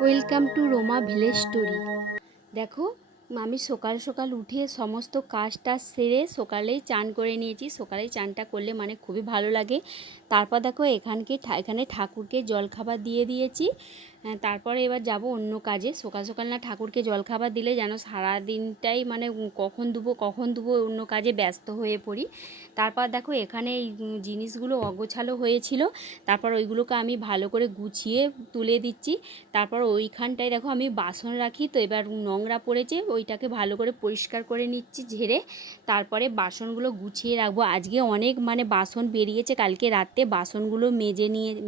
Welcome to Ruma village story. দেখো, আমি সকাল সকাল উঠে সমস্ত কাজটা সেরে সকালেই চান করে নিয়েছি। সকালেই চানটা করলে মানে খুবই ভালো লাগে। তারপর দেখো এখানে ঠাকুরকে জলখাবার দিয়ে দিয়েছি। তারপরে এবার যাব অন্য কাজে। সকাল সকাল না ঠাকুরকে জলখাবার দিলে যেন সারা দিনটাই মানে কখন দেবো অন্য কাজে ব্যস্ত হয়ে পড়ি। তারপর দেখো এখানে এই জিনিসগুলো অগোছালো হয়েছিল, তারপর ওইগুলোকে আমি ভালো করে গুছিয়ে তুলে দিচ্ছি। তারপর ওইখানটায় দেখো আমি বাসন রাখি, তো এবার নোংরা পড়েছে, ওইটাকে ভালো করে পরিষ্কার করে নিচ্ছি ঝেড়ে। তারপরে বাসনগুলো গুছিয়ে রাখবো। আজকে অনেক মানে বাসন বেরিয়েছে, কালকে রাতে বাসনগুলো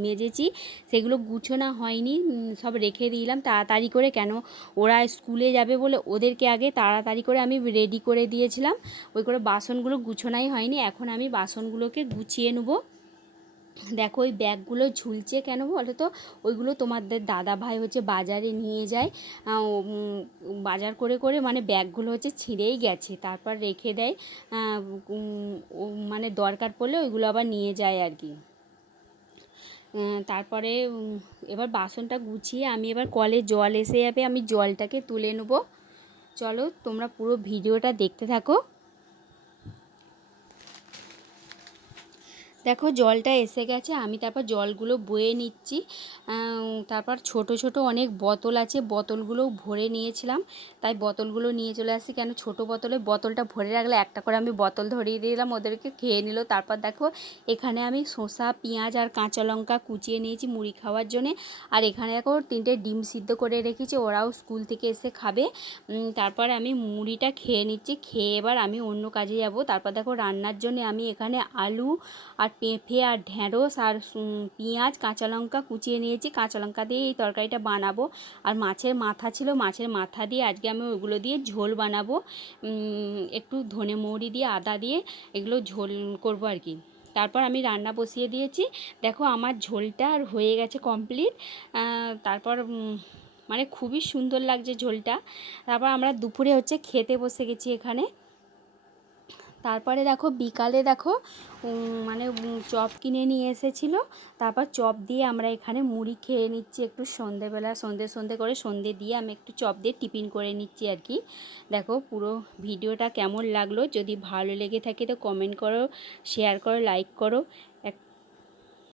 মেজেছি, সেগুলো গুছোনো হয়নি, সব রেখে দিলাম তাড়াতাড়ি করে, কেন ওরা স্কুলে যাবে বলে ওদেরকে আগে তাড়াতাড়ি করে আমি রেডি করে দিয়েছিলাম। ওই করে বাসনগুলো গুছোনাই হয়নি। এখন আমি বাসনগুলোকে গুছিয়ে নেবো। দেখো ওই ব্যাগগুলো ঝুলছে কেন বলো তো? ওইগুলো তোমাদের দাদা ভাই হচ্ছে বাজারে নিয়ে যায়, বাজার করে করে মানে ব্যাগগুলো হচ্ছে ছিঁড়েই গেছে, তারপর রেখে দেয়। মানে দরকার পড়লে ওইগুলো আবার নিয়ে যায় আর কি। তারপরে এবার বাসনটা গুছিয়ে আমি এবার কলে জল এসে যাবে, আমি জলটাকে তুলে নেবো। চলো তোমরা পুরো ভিডিওটা দেখতে থাকো। দেখো জলটা এসে গেছে, আমি তারপর জলগুলো বয়ে নিচ্ছি। তারপর ছোট ছোট অনেক বোতল আছে, বোতলগুলোও ভরে নিয়েছিলাম, তাই বোতলগুলো নিয়ে চলে আসি। কেন ছোট বোতলটা ভরে রাখলে একটা করে আমি বোতল ধরিয়ে দিলাম, ওদেরকে খেয়ে নিল। তারপর দেখো এখানে আমি শসা, পেঁয়াজ আর কাঁচা লঙ্কা কুচিয়ে নিয়েছি মুড়ি খাওয়ার জন্যে। আর এখানে দেখো 3টে ডিম সিদ্ধ করে রেখেছি, ওরাও স্কুল থেকে এসে খাবে। তারপর আমি মুড়িটা খেয়ে নিচ্ছি, খেয়ে এবার আমি অন্য কাজে যাব। তারপর দেখো রান্নার জন্য আমি এখানে আলু আর পেঁপে আর ঢ্যাঁড়স আর পেঁয়াজ কাঁচা লঙ্কা কুচিয়ে নিয়েছি, কাঁচা লঙ্কা দিয়ে এই তরকারিটা বানাবো। আর মাছের মাথা ছিল, মাছের মাথা দিয়ে আজকে আমি ওইগুলো দিয়ে ঝোল বানাবো। একটু ধনে মৌরি দিয়ে আদা দিয়ে এগুলো ঝোল করবো আর কি। তারপর আমি রান্না বসিয়ে দিয়েছি। দেখো আমার ঝোলটা আর হয়ে গেছে কমপ্লিট। তারপর মানে খুবই সুন্দর লাগছে ঝোলটা। তারপর আমরা দুপুরে হচ্ছে খেতে বসে গেছি এখানে। তারপরে দেখো বিকালে দেখো মানে চপ কিনে নিয়ে এসেছিলো, তারপর চপ দিয়ে আমরা এখানে মুড়ি খেয়ে নিচ্ছি একটু সন্ধেবেলা, সন্ধে করে সন্ধে দিয়ে আমি একটু চপ দিয়ে টিফিন করে নিচ্ছি আর কি। দেখো পুরো ভিডিওটা কেমন লাগলো, যদি ভালো লেগে থাকে তো কমেন্ট করো, শেয়ার করো, লাইক করো।